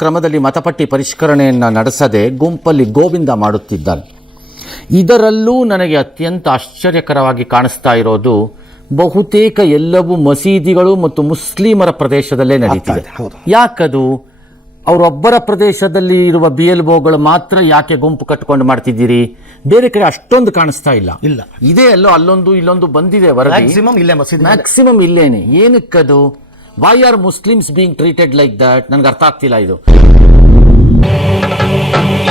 ಕ್ರಮದಲ್ಲಿ ಮತಪಟ್ಟಿ ಪರಿಷ್ಕರಣೆಯನ್ನು ನಡೆಸದೆ ಗುಂಪಲ್ಲಿ ಗೋವಿಂದ ಮಾಡುತ್ತಿದ್ದಾನೆ. ಇದರಲ್ಲೂ ನನಗೆ ಅತ್ಯಂತ ಆಶ್ಚರ್ಯಕರವಾಗಿ ಕಾಣಿಸ್ತಾ ಇರೋದು ಬಹುತೇಕ ಎಲ್ಲವೂ ಮಸೀದಿಗಳು ಮತ್ತು ಮುಸ್ಲಿಮರ ಪ್ರದೇಶದಲ್ಲೇ ನಡೀತಿದೆ. ಯಾಕದು? ಅವರೊಬ್ಬರ ಪ್ರದೇಶದಲ್ಲಿ ಇರುವ BLOಗಳು ಮಾತ್ರ ಯಾಕೆ ಗುಂಪು ಕಟ್ಕೊಂಡು ಮಾಡ್ತಿದ್ದೀರಿ? ಬೇರೆ ಕಡೆ ಅಷ್ಟೊಂದು ಕಾಣಿಸ್ತಾ ಇಲ್ಲ. ಇದೇ ಎಲ್ಲೋ ಅಲ್ಲೊಂದು ಇಲ್ಲೊಂದು ಬಂದಿದೆ ವರದಿ. ಮ್ಯಾಕ್ಸಿಮಮ್ ಇಲ್ಲೇನೆ. ಏನಕ್ಕದು? Why are Muslims being treated like that? ನನಗೆ ಅರ್ಥ ಆಗ್ತಿಲ್ಲ. ಇದು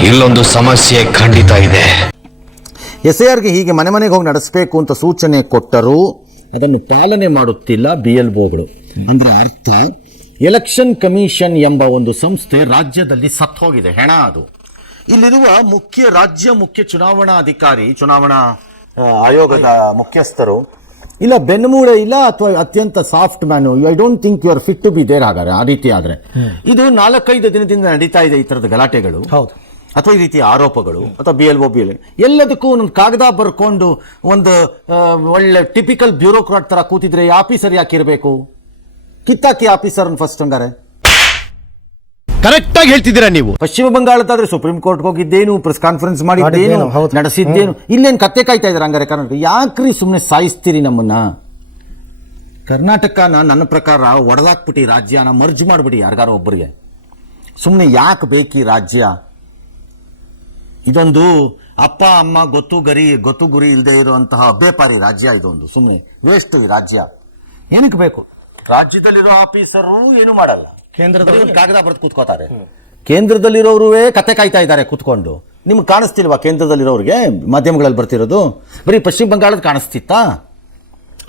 ಇಲ್ಲೊಂದು ಸಮಸ್ಯೆ ಖಂಡಿತ ಇದೆ. SIRಗೆ ಹೀಗೆ ಮನೆ ಮನೆಗೆ ಹೋಗಿ ನಡೆಸಬೇಕು ಅಂತ ಸೂಚನೆ ಕೊಟ್ಟರೂ ಅದನ್ನು ಪಾಲನೆ ಮಾಡುತ್ತಿಲ್ಲ BLOಗಳು. ಅಂದ್ರೆ ಅರ್ಥ ಎಲೆಕ್ಷನ್ ಕಮಿಷನ್ ಎಂಬ ಒಂದು ಸಂಸ್ಥೆ ರಾಜ್ಯದಲ್ಲಿ ಸತ್ತು ಹೋಗಿದೆ, ಹೆಣ ಅದು. ಇಲ್ಲಿರುವ ರಾಜ್ಯ ಮುಖ್ಯ ಚುನಾವಣಾಧಿಕಾರಿ, ಚುನಾವಣಾ ಆಯೋಗದ ಮುಖ್ಯಸ್ಥರು ಇಲ್ಲ ಬೆನ್ನುಮೂಳೆ ಇಲ್ಲ ಅಥವಾ ಅತ್ಯಂತ soft man. I don't think you are fit to be there. ಹಾಗಾದ್ರೆ ಆ ರೀತಿ ಆದ್ರೆ ಇದು 4-5 ದಿನದಿಂದ ನಡೀತಾ ಇದೆ ಈ ತರದ ಗಲಾಟೆಗಳು ಅಥವಾ ಈ ರೀತಿಯ ಆರೋಪಗಳು ಅಥವಾ BLO ಎಲ್ಲದಕ್ಕೂ ಒಂದು ಕಾಗದ ಬರ್ಕೊಂಡು ಒಂದು ಒಳ್ಳೆ ಟಿಪಿಕಲ್ ಬ್ಯೂರೋಕ್ರಾಟ್ ತರ ಕೂತಿದ್ರೆ ಈ ಆಫೀಸರ್ ಯಾಕೆ ಇರಬೇಕು? ಕಿತ್ತಾಕಿ ಆಫೀಸರ್ ಫಸ್ಟ್ ಹಂಗಾರೆ. ಕರೆಕ್ಟ್ ಆಗಿ ಹೇಳ್ತಿದ್ದೀರಾ ನೀವು. ಪಶ್ಚಿಮ ಬಂಗಾಳದಾದ್ರೆ ಸುಪ್ರೀಂ ಕೋರ್ಟ್ ಹೋಗಿದ್ದೇನು, ಪ್ರೆಸ್ ಕಾನ್ಫರೆನ್ಸ್ ಮಾಡಿದ್ದೇನು, ನಡೆಸಿದ್ದೇನು. ಇಲ್ಲೇನು ಕತ್ತೆ ಕಾಯ್ತಾ ಇದಾರೆ ಹಂಗಾರೆ ಕರ್ನಾಟಕ? ಯಾಕ್ರಿ ಸುಮ್ಮನೆ ಸಾಯಿಸ್ತೀರಿ ನಮ್ಮನ್ನ? ಕರ್ನಾಟಕನ ನನ್ನ ಪ್ರಕಾರ ಒಡೆದಾಕ್ಬಿಟ್ಟು ರಾಜ್ಯನ ಮರ್ಜ್ ಮಾಡ್ಬಿಡಿ ಯಾರಿಗಾರ ಒಬ್ಬರಿಗೆ. ಸುಮ್ಮನೆ ಯಾಕೆ ಬೇಕು ರಾಜ್ಯ? ಇದೊಂದು ಅಪ್ಪ ಅಮ್ಮ ಗೊತ್ತು ಗುರಿ ಇಲ್ಲದೆ ಇರುವಂತಹ ಬೇಪಾರಿ ರಾಜ್ಯ ಇದೊಂದು. ಸುಮ್ಮನೆ ವೇಸ್ಟ್ ಈ ರಾಜ್ಯ. ಏನಕ್ಕೆ ಬೇಕು? ರಾಜ್ಯದಲ್ಲಿರೋ ಆಫೀಸರು ಏನು ಮಾಡಲ್ಲ, ಕೇಂದ್ರದಲ್ಲಿ ಕಾಗದ ಬರೆದು ಕೂತ್ಕೋತಾರೆ. ಕೇಂದ್ರದಲ್ಲಿರೋರುವೇ ಕತೆ ಕಾಯ್ತಾ ಇದ್ದಾರೆ ಕೂತ್ಕೊಂಡು. ನಿಮ್ಗೆ ಕಾಣಿಸ್ತಿಲ್ವಾ ಕೇಂದ್ರದಲ್ಲಿರೋರಿಗೆ? ಮಾಧ್ಯಮಗಳಲ್ಲಿ ಬರ್ತಿರೋದು ಬರೀ ಪಶ್ಚಿಮ ಬಂಗಾಳದ ಕಾಣಿಸ್ತಿತ್ತಾ?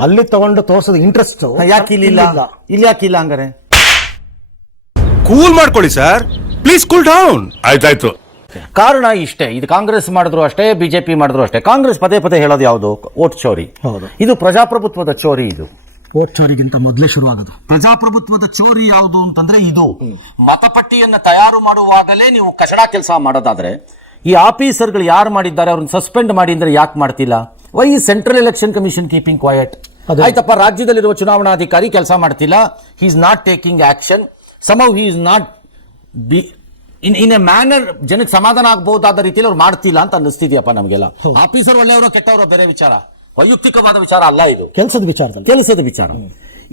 ಅಲ್ಲಿ ತಗೊಂಡು ತೋರ್ಸೋದು ಇಂಟ್ರೆಸ್ಟ್ ಯಾಕೆ ಇಲ್ಲಿ ಯಾಕಿಲ್ಲ ಹಂಗಾರೆ? ಕೂಲ್ ಮಾಡ್ಕೊಳ್ಳಿ ಸರ್, ಪ್ಲೀಸ್ ಕೂಲ್ ಡೌನ್. ಆಯ್ತಾಯ್ತು. ಕಾರಣ ಇಷ್ಟೇ. ಇದು ಕಾಂಗ್ರೆಸ್ ಮಾಡಿದ್ರು ಅಷ್ಟೇ, BJP ಮಾಡಿದ್ರು ಅಷ್ಟೇ. ಕಾಂಗ್ರೆಸ್ ಪದೇ ಹೇಳೋದು ಯಾವುದು? ವೋಟ್ ಚೋರಿ. ಇದು ಪ್ರಜಾಪ್ರಭುತ್ವದ ಚೋರಿ. ಇದು ವೋಟ್ ಚೋರಿಗಿಂತ ಮೊದಲೇ ಶುರು ಆಗೋದು. ಪ್ರಜಾಪ್ರಭುತ್ವದ ಚೋರಿ ಯಾವುದು ಅಂತಂದ್ರೆ ಇದು. ಮತಪಟ್ಟಿಯನ್ನ ತಯಾರು ಮಾಡುವಾಗಲೇ ನೀವು ಕಚಡ ಕೆಲಸ ಮಾಡೋದಾದ್ರೆ ಈ ಆಫೀಸರ್ಗಳು ಯಾರು ಮಾಡಿದ್ದಾರೆ ಅವ್ರನ್ನ ಸಸ್ಪೆಂಡ್ ಮಾಡಿ ಅಂದ್ರೆ ಯಾಕೆ ಮಾಡ್ತಿಲ್ಲ? Why central election commission keeping quiet? ಆಯ್ತಪ್ಪ, ರಾಜ್ಯದಲ್ಲಿರುವ ಚುನಾವಣಾಧಿಕಾರಿ ಕೆಲಸ ಮಾಡ್ತಿಲ್ಲ, he is not taking action, somehow he is not be in a manner ಜನಕ್ಕೆ ಸಮಾಧಾನ ಆಗಬಹುದಾದ ರೀತಿಯಲ್ಲಿ ಅವ್ರು ಮಾಡ್ತಿಲ್ಲ ಅಂತ ಅನ್ನಿಸ್ತಿದ್ಯಪ್ಪ ನಮಗೆಲ್ಲ. ಆಫೀಸರ್ ಒಳ್ಳೆಯವರು ಕೆಟ್ಟವರು ಬೇರೆ ವಿಚಾರ, ವೈಯಕ್ತಿಕವಾದ ವಿಚಾರ ಅಲ್ಲ ಇದು, ಕೆಲಸದ ವಿಚಾರ.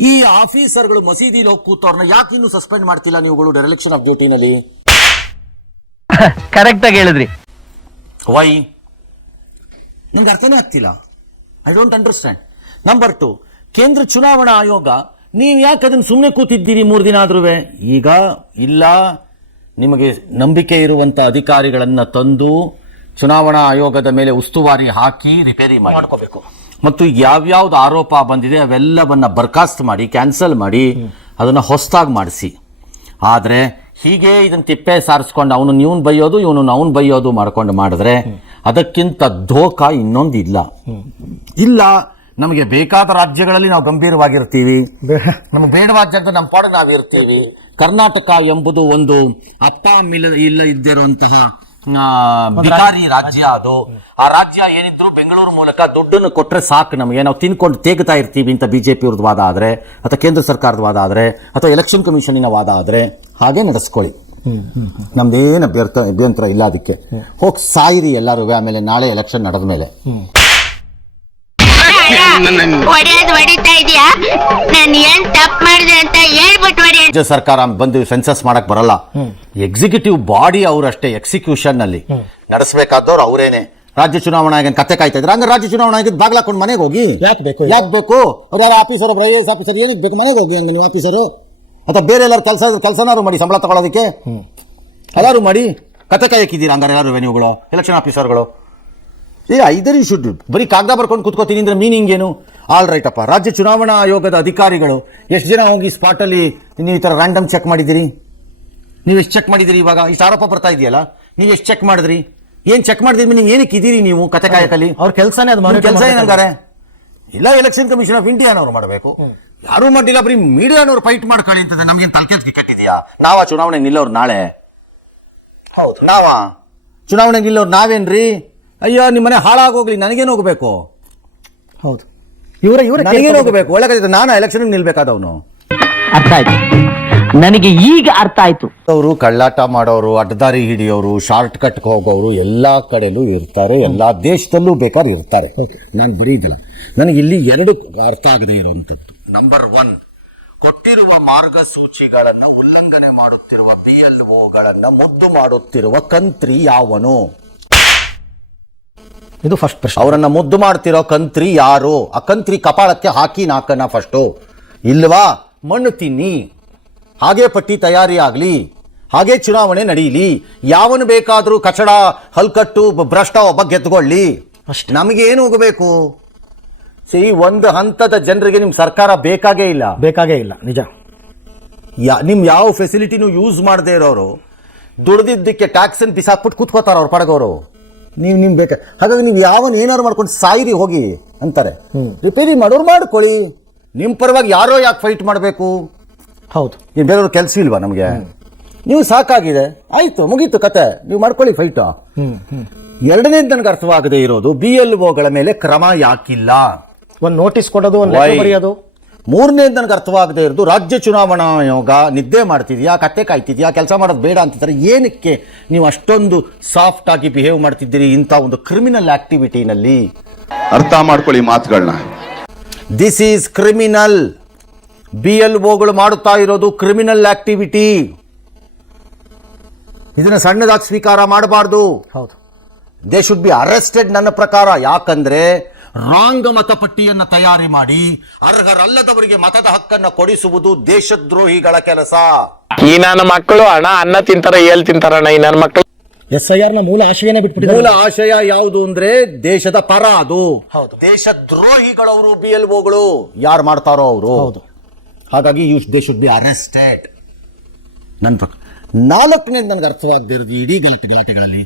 ಈ ಆಫೀಸರ್ಗಳು ಮಸೀದಿಲಿ ಹೋಗಿ ಕೂತವ್ರನ್ನ ಯಾಕೆ ಇನ್ನು ಸಸ್ಪೆಂಡ್ ಮಾಡ್ತಿಲ್ಲ ನೀವುಗಳು ಡೆರೆಕ್ಷನ್ ಆಫ್ ಡ್ಯೂಟಿನಲ್ಲಿ? ಕರೆಕ್ಟ್ ಆಗಿ ಹೇಳಿದ್ರಿ. ವೈ? ನಿಮ್ಗೆ ಅರ್ಥನೇ ಆಗ್ತಿಲ್ಲ. I don't understand. ನಂಬರ್ 2, ಕೇಂದ್ರ ಚುನಾವಣಾ ಆಯೋಗ, ನೀವು ಯಾಕೆ ಅದನ್ನು ಸುಮ್ಮನೆ ಕೂತಿದ್ದೀರಿ 3 ದಿನ ಆದ್ರೂ? ಈಗ ಇಲ್ಲ, ನಿಮಗೆ ನಂಬಿಕೆ ಇರುವಂತ ಅಧಿಕಾರಿಗಳನ್ನ ತಂದು ಚುನಾವಣಾ ಆಯೋಗದ ಮೇಲೆ ಉಸ್ತುವಾರಿ ಹಾಕಿ ರಿಪೇರಿ ಮಾಡ್ಕೋಬೇಕು. ಮತ್ತು ಯಾವ್ಯಾವ್ದು ಆರೋಪ ಬಂದಿದೆ ಅವೆಲ್ಲವನ್ನ ಬರ್ಖಾಸ್ತ್ ಮಾಡಿ, ಕ್ಯಾನ್ಸಲ್ ಮಾಡಿ, ಅದನ್ನ ಹೊಸದಾಗಿ ಮಾಡಿಸಿ. ಆದ್ರೆ ಹೀಗೆ ಇದನ್ನ ತಿಪ್ಪೆ ಸಾರಿಸ್ಕೊಂಡು ಅವನು ನೀವನ್ ಬೈಯೋದು ಇವನು ಅವನ್ ಬೈಯೋದು ಮಾಡ್ಕೊಂಡು ಮಾಡಿದ್ರೆ ಅದಕ್ಕಿಂತ ಧೋಕ ಇನ್ನೊಂದು ಇಲ್ಲ. ನಮಗೆ ಬೇಕಾದ ರಾಜ್ಯಗಳಲ್ಲಿ ನಾವು ಗಂಭೀರವಾಗಿರ್ತೀವಿ, ನಮ್ಗೆ ಬೇಡವಾದ ನಮ್ಮ ಪಾಡ ನಾವಿರ್ತೀವಿ. ಕರ್ನಾಟಕ ಎಂಬುದು ಒಂದು ಅಪ್ಪ ಇಲ್ಲ ಇದ್ದಿರುವಂತಹ ಬಿಕಾರಿ ರಾಜ್ಯ. ಅದು ಆ ರಾಜ್ಯ ಏನಿದ್ರು ಬೆಂಗಳೂರು ಮೂಲಕ ದುಡ್ಡನ್ನು ಕೊಟ್ರೆ ಸಾಕು ನಮಗೆ, ನಾವು ತಿನ್ಕೊಂಡು ತೇಗ್ತಾ ಇರ್ತೀವಿ ಅಂತ BJP ಅವ್ರದ್ದು ವಾದ ಆದ್ರೆ ಅಥವಾ ಕೇಂದ್ರ ಸರ್ಕಾರದ ವಾದ ಆದ್ರೆ ಅಥವಾ ಎಲೆಕ್ಷನ್ ಕಮಿಷನಿನ ವಾದ ಆದ್ರೆ ಹಾಗೆ ನಡೆಸ್ಕೊಳ್ಳಿ. ನಮ್ದೇನು ಅಭ್ಯಂತರ ಇಲ್ಲ. ಅದಕ್ಕೆ ಹೋಗಿ ಸಾಯಿರಿ ಎಲ್ಲರೂ. ಆಮೇಲೆ ನಾಳೆ ಎಲೆಕ್ಷನ್ ನಡೆದ ಮೇಲೆ ರಾಜ್ಯ ಸರ್ಕಾರ ಬಂದು ಸೆನ್ಸಸ್ ಮಾಡಕ್ ಬರಲ್ಲ. ಎಕ್ಸಿಕ್ಯೂಟಿವ್ ಬಾಡಿ ಅವರಷ್ಟೇ, ಎಕ್ಸಿಕ್ಯೂಷನ್ ನಲ್ಲಿ ನಡೆಸಬೇಕಾದವ್ರು ಅವರೇನೆ. ರಾಜ್ಯ ಚುನಾವಣಾ ಆಯೋಗ ಕತೆ ಕಾಯ್ತಾ ಇದ್ರೆ ಹಂಗ ರಾಜ್ಯ ಚುನಾವಣಾ ಆಯೋಗ ಬಾಗ್ಲಾಕೊಂಡು ಮನೆಗೆ ಹೋಗಿ ಯಾಕೆ ಬೇಕು? ಅವ್ರು ಯಾರು ಆಫೀಸರ್, ಒಬ್ಬ IAS ಆಫೀಸರ್ ಏನಕ್ಕೆ ಬೇಕು? ಮನೆಗೆ ಹೋಗಿ ನೀವು ಆಫೀಸರು, ಅಥವಾ ಬೇರೆ ಎಲ್ಲರೂ ಕೆಲಸನಾರು ಮಾಡಿ, ಸಂಬಳ ತಗೊಳ್ಳೋದಕ್ಕೆ ಎಲ್ಲಾರು ಮಾಡಿ. ಕತೆ ಕಾಯಕ್ಕಿದ್ದೀರಾ ಹಂಗಾರೆ ಎಲ್ಲರೂ ನೀವುಗಳು ಎಲೆಕ್ಷನ್ ಆಫೀಸರ್ಗಳು? ಐದರಿ ಶುಡ್ ಬರೀ ಕಾಗದ ಬರ್ಕೊಂಡು ಕೂತ್ಕೋತೀನಿ ಅಂದ್ರೆ ಮೀನಿಂಗ್ ಏನು? ಆಲ್ ರೈಟ್ ಅಪ್ಪ, ರಾಜ್ಯ ಚುನಾವಣಾ ಆಯೋಗದ ಅಧಿಕಾರಿಗಳು ಎಷ್ಟು ಜನ ಹೋಗಿ ಸ್ಪಾಟಲ್ಲಿ ನೀವು ಈ ತರ ರ್ಯಾಂಡಮ್ ಚೆಕ್ ಮಾಡಿದಿರಿ? ನೀವು ಎಷ್ಟು ಚೆಕ್ ಮಾಡಿದಿರಿ? ಇವಾಗ ಇಷ್ಟು ಆರೋಪ ಬರ್ತಾ ಇದೆಯಲ್ಲ, ನೀವು ಎಷ್ಟು ಚೆಕ್ ಮಾಡಿದ್ರಿ? ಏನ್ ಚೆಕ್ ಮಾಡಿದ್ರಿ? ನೀವು ಏನಕ್ಕೆ ಇದೀರಿ ನೀವು ಕತೆ ಕಾಯಕಲ್ಲಿ? ಅವ್ರ ಕೆಲಸನೇ ಅದು. ಕೆಲಸ ಏನಂಗಾರೆ? ಇಲ್ಲ, ಎಲೆಕ್ಷನ್ ಕಮಿಷನ್ ಆಫ್ ಇಂಡಿಯಾನವ್ರು ಮಾಡಬೇಕು. ಯಾರು ಮಾಡಿಲ್ಲ, ಬರೀ ಮೀಡಿಯಾನವ್ರು ಫೈಟ್ ಮಾಡ್ಕೊಳ್ಳಿ ಅಂತಂದ್ರೆ ನಮ್ಗೆ ತಲೆಕೆತ್ತಿ ಕೆಟ್ಟಿದ್ಯಾ? ನಾವ ಚುನಾವಣೆ ನಿಲ್ಲೋರು ನಾಳೆ? ಹೌದು, ಚುನಾವಣೆ ನಿಲ್ಲೋರು ನಾವೇನ್ರಿ? ಅಯ್ಯೋ ನಿಮ್ಮನೆ ಹಾಳಾಗೋಗ್ಲಿ, ನನಗೇನು ಹೋಗ್ಬೇಕು? ಹೌದು, ನನಗೇನು ಹೋಗ್ಬೇಕು? ಒಳ್ಳೆ ನಾನು ಎಲೆಕ್ಷನ್ ನಿಲ್ಬೇಕಾದವನು. ಅರ್ಥ ಆಯ್ತು. ನನಗೆ ಈಗ ಅರ್ಥ ಆಯ್ತು. ಅವರು ಕಳ್ಳಾಟ ಮಾಡೋರು, ಅಡ್ಡದಾರಿ ಹಿಡಿಯೋರು, ಶಾರ್ಟ್ ಕಟ್ ಹೋಗೋರು ಎಲ್ಲಾ ಕಡೆಲೂ ಇರ್ತಾರೆ, ಎಲ್ಲಾ ದೇಶದಲ್ಲೂ ಬೇಕಾದ್ರೆ ಇರ್ತಾರೆ. ನಾನು ಬರೀ ಇದಲ್ಲ, ನನಗೆ ಇಲ್ಲಿ ಎರಡು ಅರ್ಥ ಆಗದೆ ಇರುವಂತದ್ದು. ನಂಬರ್ 1, ಕೊಟ್ಟಿರುವ ಮಾರ್ಗಸೂಚಿಗಳನ್ನು ಉಲ್ಲಂಘನೆ ಮಾಡುತ್ತಿರುವ BLOಗಳನ್ನ ಮುದ್ದು ಮಾಡುತ್ತಿರುವ ಕಂತ್ರಿ ಯಾವನು? ಇದು ಫಸ್ಟ್ ಪ್ರಶ್ನೆ. ಅವರನ್ನ ಮುದ್ದು ಮಾಡ್ತಿರೋ ಕಂತ್ರಿ ಯಾರು? ಆ ಕಂತ್ರಿ ಕಪಾಳಕ್ಕೆ ಹಾಕಿ ನಾಕನ್ನ ಫಸ್ಟು. ಇಲ್ವಾ ಮಣ್ಣು ತಿನ್ನಿ, ಹಾಗೆ ಪಟ್ಟಿ ತಯಾರಿ ಆಗಲಿ, ಹಾಗೆ ಚುನಾವಣೆ ನಡೀಲಿ, ಯಾವನು ಬೇಕಾದರೂ ಕಚಡ ಹಲ್ಕಟ್ಟು ಭ್ರಷ್ಟ ಒಬ್ಬ ಗೆದ್ದುಕೊಳ್ಳಿ, ಅಷ್ಟೇ. ನಮಗೆ ಏನು ಹೋಗಬೇಕು? ಒಂದು ಹಂತದ ಜನರಿಗೆ ನಿಮ್ಮ ಸರ್ಕಾರ ಬೇಕಾಗೇ ಇಲ್ಲ. ನಿಜ. ನಿಮ್ ಯಾವ ಫೆಸಿಲಿಟಿನೂ ಯೂಸ್ ಮಾಡದೇ ಇರೋರು ದುಡ್ದಿದ್ದಕ್ಕೆ ಟ್ಯಾಕ್ಸ್ ಅನ್ನು ಬಿಸಾಕ್ಬಿಟ್ಟು ಕೂತ್ಕೋತಾರ ಅವ್ರ ಪಡಗೋರು. ನಿಮ್ ಬೇಕಾ, ಹಾಗಾಗಿ ನೀವು ಯಾವನ್ ಏನಾರು ಮಾಡ್ಕೊಂಡು ಸಾಯಿರಿ ಹೋಗಿ ಅಂತಾರೆ. ರಿಪೇರಿ ಮಾಡೋರು ಮಾಡ್ಕೊಳ್ಳಿ, ನಿಮ್ ಪರವಾಗಿ ಯಾರೋ ಯಾಕೆ ಫೈಟ್ ಮಾಡಬೇಕು? ಹೌದು. ಇನ್ನು ಬೇರೆಯವ್ರ ಕೆಲಸ ಇಲ್ವಾ ನಮಗೆ? ನೀವು ಸಾಕಾಗಿದೆ, ಆಯ್ತು, ಮುಗೀತು ಕತೆ, ನೀವು ಮಾಡ್ಕೊಳ್ಳಿ ಫೈಟ್. ಎರಡನೇದು ನನಗೆ ಅರ್ಥವಾಗದೇ ಇರೋದು, BLOಗಳ ಮೇಲೆ ಕ್ರಮ ಯಾಕಿಲ್ಲ? ಒಂದು ನೋಟಿಸ್ ಕೊಡೋದು, ಒಂದು ಬರೆಯೋದು. ಮೂರನೇದು ನನಗೆ ಅರ್ಥವಾಗದೇ ಇರೋದು, ರಾಜ್ಯ ಚುನಾವಣಾ ಆಯೋಗ ನಿದ್ದೆ ಮಾಡ್ತಿದ್ಯಾ, ಕತ್ತೆ ಕಾಯ್ತಿದ್ಯಾ, ಕೆಲಸ ಮಾಡೋದು ಬೇಡ ಅಂತಿದ್ದಾರೆ. ಏನಕ್ಕೆ ನೀವು ಅಷ್ಟೊಂದು ಸಾಫ್ಟ್ ಆಗಿ ಬಿಹೇವ್ ಮಾಡ್ತಿದ್ದೀರಿ ಇಂಥ ಒಂದು ಕ್ರಿಮಿನಲ್ ಆಕ್ಟಿವಿಟಿನಲ್ಲಿ? ಅರ್ಥ ಮಾಡ್ಕೊಳ್ಳಿ ಮಾತುಗಳನ್ನ. This is criminal. BLOಗಳು ಮಾಡುತ್ತಾ ಇರೋದು ಕ್ರಿಮಿನಲ್ ಆಕ್ಟಿವಿಟಿ. ಇದನ್ನ ಸಣ್ಣದಾಗಿ ಸ್ವೀಕಾರ ಮಾಡಬಾರ್ದು. ಹೌದು. ದೇ ಶುಡ್ ಬಿ ಅರೆಸ್ಟೆಡ್ ನನ್ನ ಪ್ರಕಾರ. ಯಾಕಂದ್ರೆ ರಾಂಗ್ ಮತಪಟ್ಟಿಯನ್ನ ತಯಾರಿ ಮಾಡಿ ಅರ್ಹರಲ್ಲದವರಿಗೆ ಮತದ ಹಕ್ಕನ್ನು ಕೊಡಿಸುವುದು ದೇಶದ್ರೋಹಿಗಳ ಕೆಲಸ. ಈ ನನ್ನ ಮಕ್ಕಳು ಅನ್ನ ತಿಂತಾರ, ಏಲ್ ತಿಂತಾರಣ್ಣ ಈ ನನ್ನ ಮಕ್ಕಳು. SIR ನ ಮೂಲ ಆಶಯನೇ ಬಿಟ್ಬಿಟ್ಟಿದ್ದಾರೆ. ಮೂಲ ಆಶಯ ಯಾವುದು ಅಂದ್ರೆ ದೇಶದ ಪರ, ಅದು ದೇಶದ್ರೋಹಿಗಳವರು BLOಗಳು ಯಾರು ಮಾಡ್ತಾರೋ ಅವರು. ಹಾಗಾಗಿ ದೇ ಶುಡ್ ಬಿ ಅರೆಸ್ಟೆಡ್ ನನ್ನ ಪ್ರಕಾರ. ನಾಲ್ಕನೇದು ನನಗೆ ಅರ್ಥವಾಗದಿರೋದು ಇಡೀ ಗಲಾಟೆಗಳಲ್ಲಿ,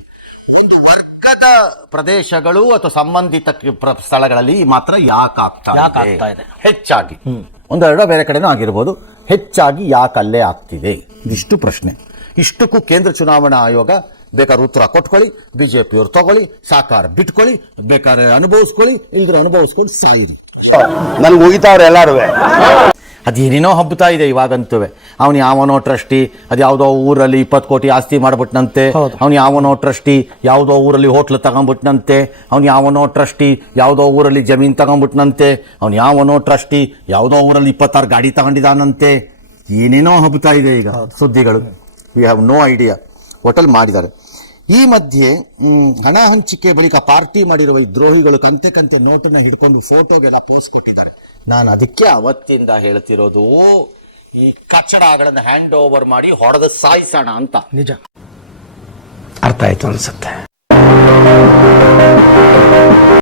ಒಂದು ವರ್ಗದ ಪ್ರದೇಶಗಳು ಅಥವಾ ಸಂಬಂಧಿತ ಸ್ಥಳಗಳಲ್ಲಿ ಮಾತ್ರ ಯಾಕೆ ಆಗ್ತಾ ಇದೆ ಹೆಚ್ಚಾಗಿ, ಒಂದೆರಡು ಬೇರೆ ಕಡೆನೂ ಆಗಿರ್ಬೋದು, ಹೆಚ್ಚಾಗಿ ಯಾಕೆ ಅಲ್ಲೇ ಆಗ್ತಿದೆ? ಇದಿಷ್ಟು ಪ್ರಶ್ನೆ. ಇಷ್ಟಕ್ಕೂ ಕೇಂದ್ರ ಚುನಾವಣಾ ಆಯೋಗ ಬೇಕಾದ್ರೆ ಉತ್ತರ ಕೊಟ್ಕೊಳ್ಳಿ, ಬಿಜೆಪಿಯವ್ರು ತಗೊಳ್ಳಿ, ಸಾಕಾರ ಬಿಟ್ಕೊಳ್ಳಿ, ಬೇಕಾದ್ರೆ ಅನುಭವಿಸ್ಕೊಳ್ಳಿ, ಇಲ್ದ್ರೆ ಅನುಭವಿಸ್ಕೊಂಡು ಸಾಯಿರಿ. ನನ್ಗೆ ಮುಗಿತಾವ್ರೆ ಎಲ್ಲಾರು. ಅದೇನೇನೋ ಹಬ್ಬತಾ ಇದೆ ಇವಾಗಂತೂ. ಅವನು ಯಾವನೋ ಟ್ರಸ್ಟಿ, ಅದ್ಯಾವುದೋ ಊರಲ್ಲಿ 20 ಕೋಟಿ ಆಸ್ತಿ ಮಾಡ್ಬಿಟ್ನಂತೆ, ಅವ್ನು ಯಾವನೋ ಟ್ರಸ್ಟಿ ಯಾವುದೋ ಊರಲ್ಲಿ ಹೋಟ್ಲ್ ತಗೊಂಡ್ಬಿಟ್ನಂತೆ, ಅವ್ನು ಯಾವನೋ ಟ್ರಸ್ಟಿ ಯಾವುದೋ ಊರಲ್ಲಿ ಜಮೀನು ತಗೊಂಡ್ಬಿಟ್ನಂತೆ, ಅವ್ನು ಯಾವನೋ ಟ್ರಸ್ಟಿ ಯಾವುದೋ ಊರಲ್ಲಿ 26 ಗಾಡಿ ತಗೊಂಡಿದ್ದಾನಂತೆ. ಏನೇನೋ ಹಬ್ಬತಾ ಇದೆ ಈಗ ಸುದ್ದಿಗಳು. We have no idea. Hotel ಮಾಡಿದ್ದಾರೆ. ಈ ಮಧ್ಯೆ ಹಣ ಹಂಚಿಕೆ ಬಳಿಕ ಪಾರ್ಟಿ ಮಾಡಿರುವ ಈ ದ್ರೋಹಿಗಳು ಕಂತೆ ನೋಟನ್ನ ಹಿಡ್ಕೊಂಡು ಫೋಟೋಗೆಲ್ಲ ಪೋಸ್ ಕೊಟ್ಟಿದ್ದಾರೆ. ನಾನು ಅದಕ್ಕೆ ಅವತ್ತಿಂದ ಹೇಳ್ತಿರೋದು, ಈ ಕಚಡಗಳನ್ನ ಹ್ಯಾಂಡ್ ಓವರ್ ಮಾಡಿ ಹೊಡೆದು ಸಾಯಿಸೋಣ ಅಂತ. ನಿಜ. ಅರ್ಥ ಆಯ್ತು ಅನ್ಸುತ್ತೆ.